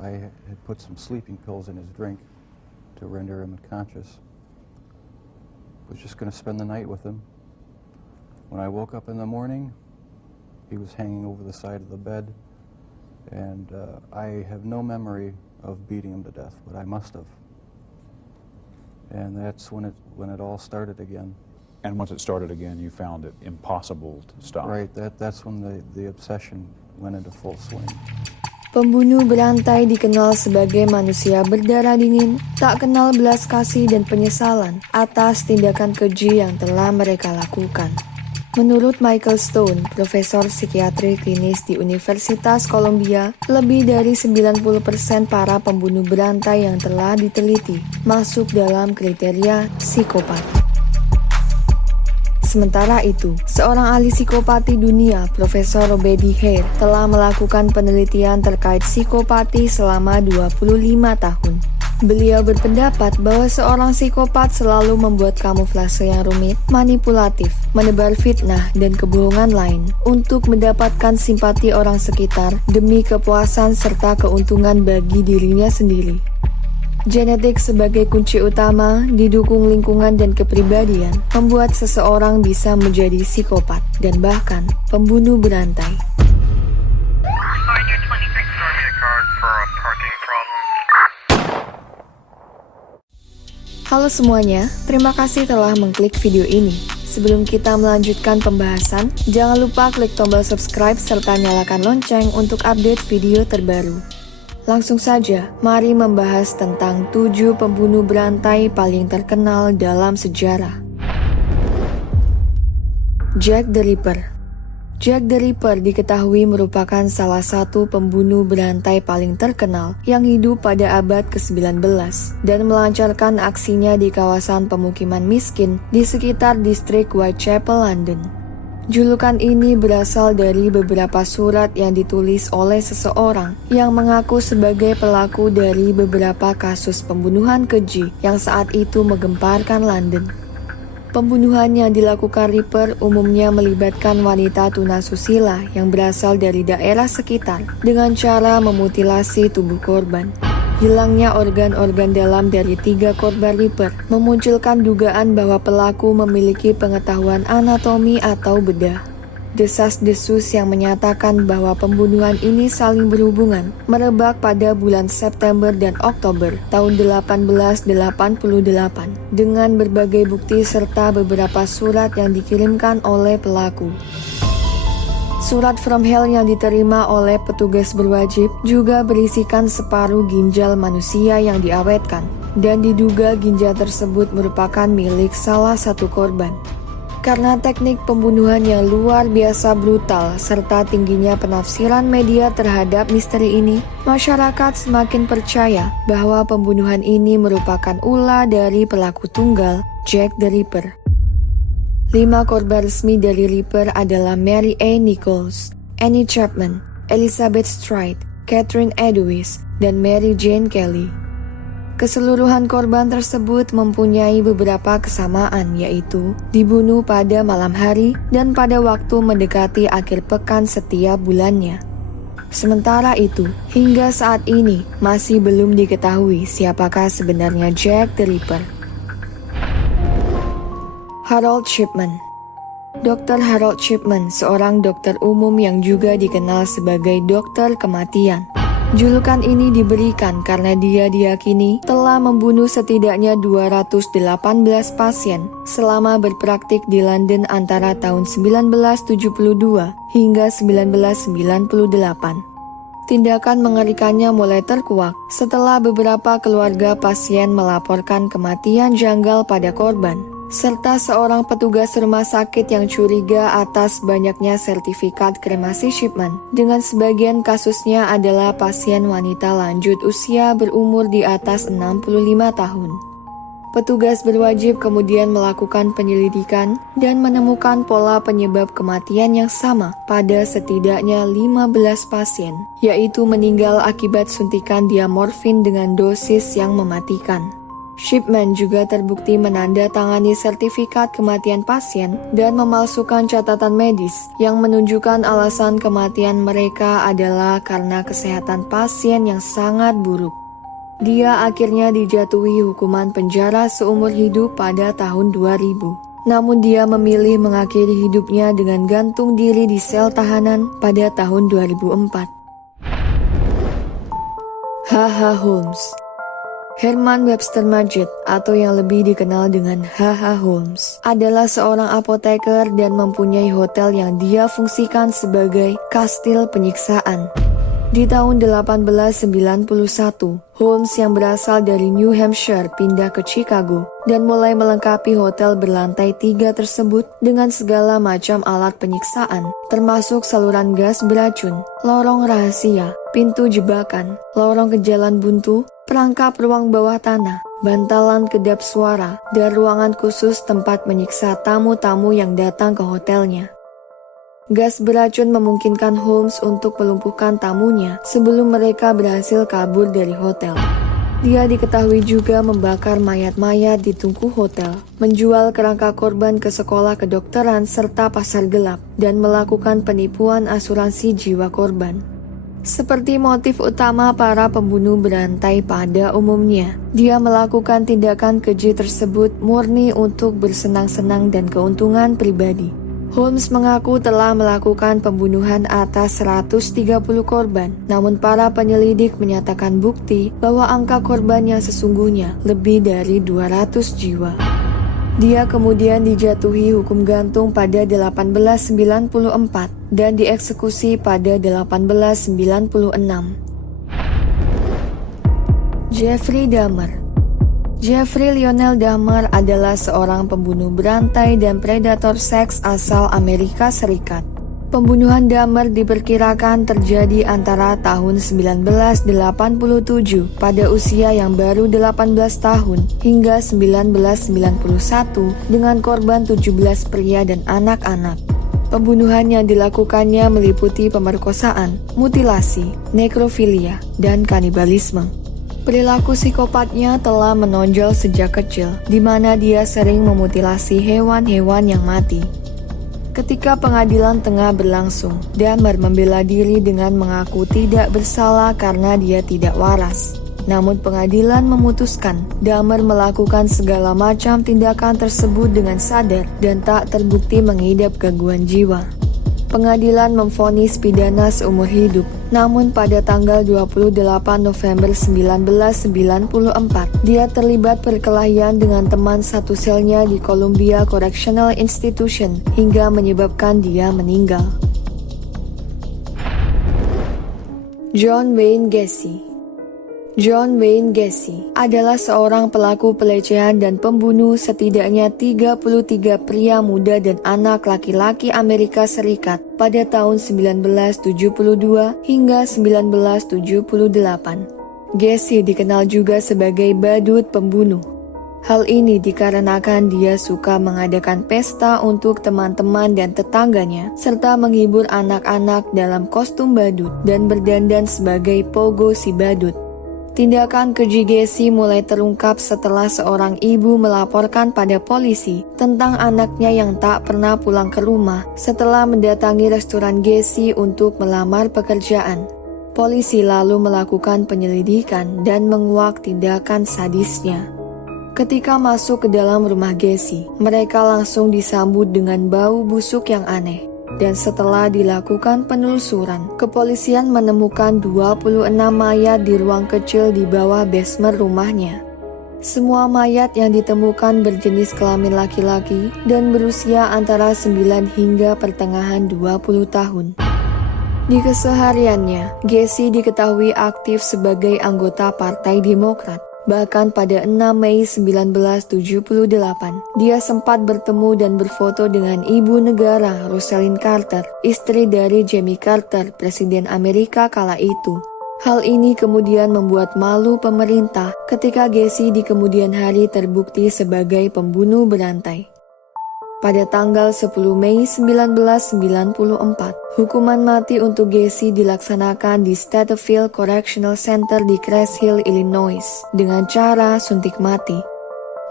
I had put some sleeping pills in his drink to render him unconscious. Was just going to spend the night with him. When I woke up in the morning, he was hanging over the side of the bed, and I have no memory of beating him to death, but I must have. And that's when it all started again. And once it started again, you found it impossible to stop. Right, that's when the obsession went into full swing. Pembunuh berantai dikenal sebagai manusia berdarah dingin, tak kenal belas kasih dan penyesalan atas tindakan keji yang telah mereka lakukan. Menurut Michael Stone, profesor psikiatri klinis di Universitas Columbia, lebih dari 90% para pembunuh berantai yang telah diteliti masuk dalam kriteria psikopat. Sementara itu, seorang ahli psikopati dunia, Profesor Robert Hare, telah melakukan penelitian terkait psikopati selama 25 tahun. Beliau berpendapat bahwa seorang psikopat selalu membuat kamuflase yang rumit, manipulatif, menebar fitnah dan kebohongan lain untuk mendapatkan simpati orang sekitar demi kepuasan serta keuntungan bagi dirinya sendiri. Genetik sebagai kunci utama, didukung lingkungan dan kepribadian, membuat seseorang bisa menjadi psikopat dan bahkan pembunuh berantai. Halo semuanya, terima kasih telah mengklik video ini. Sebelum kita melanjutkan pembahasan, jangan lupa klik tombol subscribe serta nyalakan lonceng untuk update video terbaru. Langsung saja, mari membahas tentang 7 pembunuh berantai paling terkenal dalam sejarah. Jack the Ripper. Jack the Ripper diketahui merupakan salah satu pembunuh berantai paling terkenal yang hidup pada abad ke-19 dan melancarkan aksinya di kawasan pemukiman miskin di sekitar distrik Whitechapel, London. Julukan ini berasal dari beberapa surat yang ditulis oleh seseorang yang mengaku sebagai pelaku dari beberapa kasus pembunuhan keji yang saat itu menggemparkan London. Pembunuhan yang dilakukan Ripper umumnya melibatkan wanita tunasusila yang berasal dari daerah sekitar dengan cara memutilasi tubuh korban. Hilangnya organ-organ dalam dari 3 korban Ripper memunculkan dugaan bahwa pelaku memiliki pengetahuan anatomi atau bedah. Desas-desus yang menyatakan bahwa pembunuhan ini saling berhubungan merebak pada bulan September dan Oktober tahun 1888 dengan berbagai bukti serta beberapa surat yang dikirimkan oleh pelaku. Surat From Hell yang diterima oleh petugas berwajib juga berisikan separuh ginjal manusia yang diawetkan, dan diduga ginjal tersebut merupakan milik salah satu korban. Karena teknik pembunuhan yang luar biasa brutal serta tingginya penafsiran media terhadap misteri ini, masyarakat semakin percaya bahwa pembunuhan ini merupakan ulah dari pelaku tunggal, Jack the Ripper. 5 korban resmi dari Ripper adalah Mary A. Nichols, Annie Chapman, Elizabeth Stride, Catherine Edowis, dan Mary Jane Kelly. Keseluruhan korban tersebut mempunyai beberapa kesamaan, yaitu dibunuh pada malam hari dan pada waktu mendekati akhir pekan setiap bulannya. Sementara itu, hingga saat ini masih belum diketahui siapakah sebenarnya Jack the Ripper. Harold Shipman. Dr. Harold Shipman, seorang dokter umum yang juga dikenal sebagai dokter kematian. Julukan ini diberikan karena dia diyakini telah membunuh setidaknya 218 pasien selama berpraktik di London antara tahun 1972 hingga 1998. Tindakan mengerikannya mulai terkuak setelah beberapa keluarga pasien melaporkan kematian janggal pada korban, serta seorang petugas rumah sakit yang curiga atas banyaknya sertifikat kremasi Shipman, dengan sebagian kasusnya adalah pasien wanita lanjut usia berumur di atas 65 tahun. Petugas berwajib kemudian melakukan penyelidikan dan menemukan pola penyebab kematian yang sama pada setidaknya 15 pasien, yaitu meninggal akibat suntikan diamorfin dengan dosis yang mematikan. Shipman juga terbukti menandatangani sertifikat kematian pasien dan memalsukan catatan medis yang menunjukkan alasan kematian mereka adalah karena kesehatan pasien yang sangat buruk. Dia akhirnya dijatuhi hukuman penjara seumur hidup pada tahun 2000. Namun dia memilih mengakhiri hidupnya dengan gantung diri di sel tahanan pada tahun 2004. H.H. Holmes. Herman Webster Mudgett, atau yang lebih dikenal dengan H.H. Holmes, adalah seorang apoteker dan mempunyai hotel yang dia fungsikan sebagai kastil penyiksaan. Di tahun 1891, Holmes yang berasal dari New Hampshire pindah ke Chicago dan mulai melengkapi hotel berlantai 3 tersebut dengan segala macam alat penyiksaan, termasuk saluran gas beracun, lorong rahasia, pintu jebakan, lorong ke jalan buntu, perangkap ruang bawah tanah, bantalan kedap suara, dan ruangan khusus tempat menyiksa tamu-tamu yang datang ke hotelnya. Gas beracun memungkinkan Holmes untuk melumpuhkan tamunya sebelum mereka berhasil kabur dari hotel. Dia diketahui juga membakar mayat-mayat di tungku hotel, menjual kerangka korban ke sekolah kedokteran serta pasar gelap, dan melakukan penipuan asuransi jiwa korban. Seperti motif utama para pembunuh berantai pada umumnya, dia melakukan tindakan keji tersebut murni untuk bersenang-senang dan keuntungan pribadi. Holmes mengaku telah melakukan pembunuhan atas 130 korban, namun para penyelidik menyatakan bukti bahwa angka korban yang sesungguhnya lebih dari 200 jiwa. Dia kemudian dijatuhi hukum gantung pada 1894 dan dieksekusi pada 1896. Jeffrey Dahmer. Jeffrey Lionel Dahmer adalah seorang pembunuh berantai dan predator seks asal Amerika Serikat. Pembunuhan Dahmer diperkirakan terjadi antara tahun 1987 pada usia yang baru 18 tahun hingga 1991 dengan korban 17 pria dan anak-anak. Pembunuhan yang dilakukannya meliputi pemerkosaan, mutilasi, nekrofilia, dan kanibalisme. Perilaku psikopatnya telah menonjol sejak kecil, di mana dia sering memutilasi hewan-hewan yang mati. Ketika pengadilan tengah berlangsung, Dahmer membela diri dengan mengaku tidak bersalah karena dia tidak waras. Namun pengadilan memutuskan Dahmer melakukan segala macam tindakan tersebut dengan sadar dan tak terbukti mengidap gangguan jiwa. Pengadilan memvonis pidana seumur hidup, namun pada tanggal 28 November 1994, dia terlibat perkelahian dengan teman satu selnya di Columbia Correctional Institution hingga menyebabkan dia meninggal. John Wayne Gacy. John Wayne Gacy adalah seorang pelaku pelecehan dan pembunuh setidaknya 33 pria muda dan anak laki-laki Amerika Serikat pada tahun 1972 hingga 1978. Gacy dikenal juga sebagai badut pembunuh. Hal ini dikarenakan dia suka mengadakan pesta untuk teman-teman dan tetangganya, serta menghibur anak-anak dalam kostum badut dan berdandan sebagai pogo si badut. Tindakan keji Gacy mulai terungkap setelah seorang ibu melaporkan pada polisi tentang anaknya yang tak pernah pulang ke rumah setelah mendatangi restoran Gacy untuk melamar pekerjaan. Polisi lalu melakukan penyelidikan dan menguak tindakan sadisnya. Ketika masuk ke dalam rumah Gacy, mereka langsung disambut dengan bau busuk yang aneh. Dan setelah dilakukan penelusuran, kepolisian menemukan 26 mayat di ruang kecil di bawah basement rumahnya. Semua mayat yang ditemukan berjenis kelamin laki-laki dan berusia antara 9 hingga pertengahan 20 tahun. Di kesehariannya, Gacy diketahui aktif sebagai anggota Partai Demokrat. Bahkan pada 6 Mei 1978, dia sempat bertemu dan berfoto dengan ibu negara Rosalind Carter, istri dari Jimmy Carter, Presiden Amerika kala itu. Hal ini kemudian membuat malu pemerintah ketika Gacy di kemudian hari terbukti sebagai pembunuh berantai. Pada tanggal 10 Mei 1994, hukuman mati untuk Gacy dilaksanakan di Stateville Correctional Center di Crest Hill, Illinois, dengan cara suntik mati.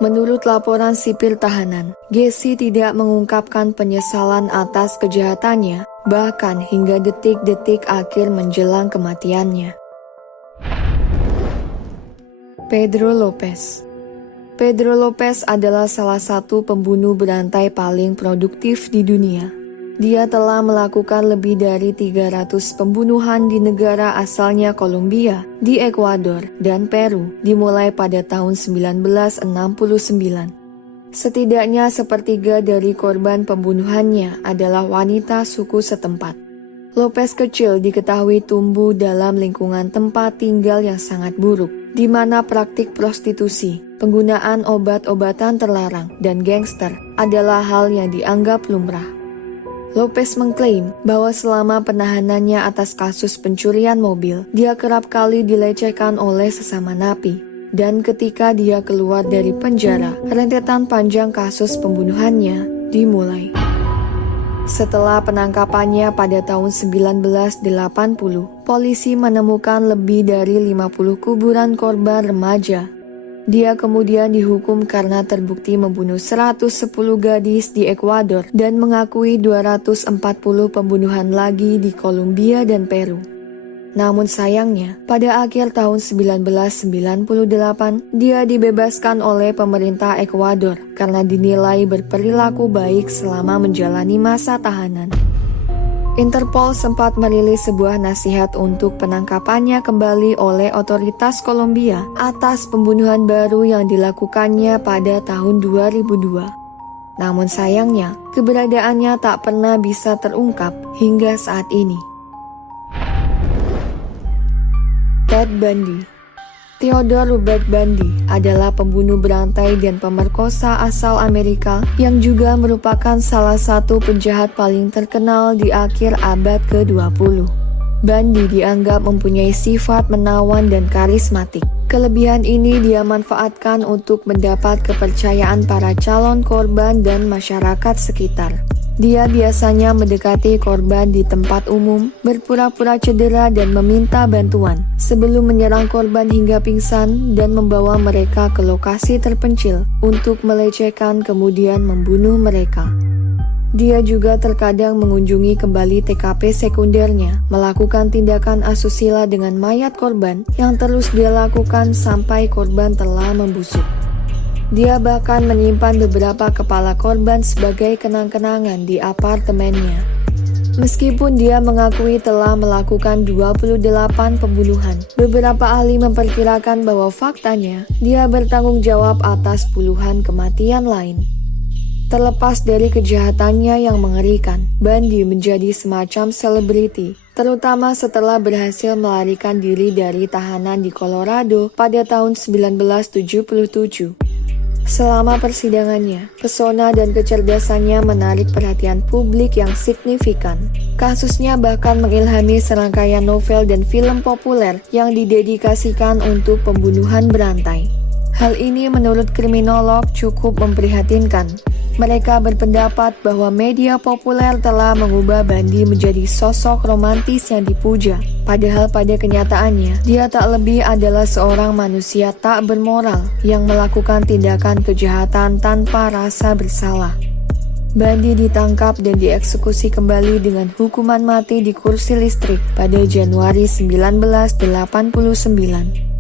Menurut laporan sipil tahanan, Gacy tidak mengungkapkan penyesalan atas kejahatannya, bahkan hingga detik-detik akhir menjelang kematiannya. Pedro Lopez. Pedro Lopez adalah salah satu pembunuh berantai paling produktif di dunia. Dia telah melakukan lebih dari 300 pembunuhan di negara asalnya Kolombia, di Ekuador, dan Peru, dimulai pada tahun 1969. Setidaknya sepertiga dari korban pembunuhannya adalah wanita suku setempat. Lopez kecil diketahui tumbuh dalam lingkungan tempat tinggal yang sangat buruk, di mana praktik prostitusi, penggunaan obat-obatan terlarang, dan gangster adalah hal yang dianggap lumrah. Lopez mengklaim bahwa selama penahanannya atas kasus pencurian mobil, dia kerap kali dilecehkan oleh sesama napi. Dan ketika dia keluar dari penjara, rentetan panjang kasus pembunuhannya dimulai. Setelah penangkapannya pada tahun 1980, polisi menemukan lebih dari 50 kuburan korban remaja. Dia kemudian dihukum karena terbukti membunuh 110 gadis di Ekuador dan mengakui 240 pembunuhan lagi di Kolombia dan Peru. Namun sayangnya, pada akhir tahun 1998, dia dibebaskan oleh pemerintah Ekuador karena dinilai berperilaku baik selama menjalani masa tahanan. Interpol sempat merilis sebuah nasihat untuk penangkapannya kembali oleh otoritas Kolombia atas pembunuhan baru yang dilakukannya pada tahun 2002. Namun sayangnya, keberadaannya tak pernah bisa terungkap hingga saat ini. Ted Bundy. Theodore Robert Bundy adalah pembunuh berantai dan pemerkosa asal Amerika yang juga merupakan salah satu penjahat paling terkenal di akhir abad ke-20. Bundy dianggap mempunyai sifat menawan dan karismatik. Kelebihan ini dia manfaatkan untuk mendapat kepercayaan para calon korban dan masyarakat sekitar. Dia biasanya mendekati korban di tempat umum, berpura-pura cedera dan meminta bantuan, sebelum menyerang korban hingga pingsan dan membawa mereka ke lokasi terpencil untuk melecehkan kemudian membunuh mereka. Dia juga terkadang mengunjungi kembali TKP sekundernya, melakukan tindakan asusila dengan mayat korban yang terus dia lakukan sampai korban telah membusuk. Dia bahkan menyimpan beberapa kepala korban sebagai kenang-kenangan di apartemennya. Meskipun dia mengakui telah melakukan 28 pembunuhan, beberapa ahli memperkirakan bahwa faktanya dia bertanggung jawab atas puluhan kematian lain. Terlepas dari kejahatannya yang mengerikan, Bundy menjadi semacam selebriti, terutama setelah berhasil melarikan diri dari tahanan di Colorado pada tahun 1977. Selama persidangannya, pesona dan kecerdasannya menarik perhatian publik yang signifikan. Kasusnya bahkan mengilhami serangkaian novel dan film populer yang didedikasikan untuk pembunuhan berantai. Hal ini menurut kriminolog cukup memprihatinkan. Mereka berpendapat bahwa media populer telah mengubah Bundy menjadi sosok romantis yang dipuja. Padahal pada kenyataannya, dia tak lebih adalah seorang manusia tak bermoral yang melakukan tindakan kejahatan tanpa rasa bersalah. Bundy ditangkap dan dieksekusi kembali dengan hukuman mati di kursi listrik pada Januari 1989.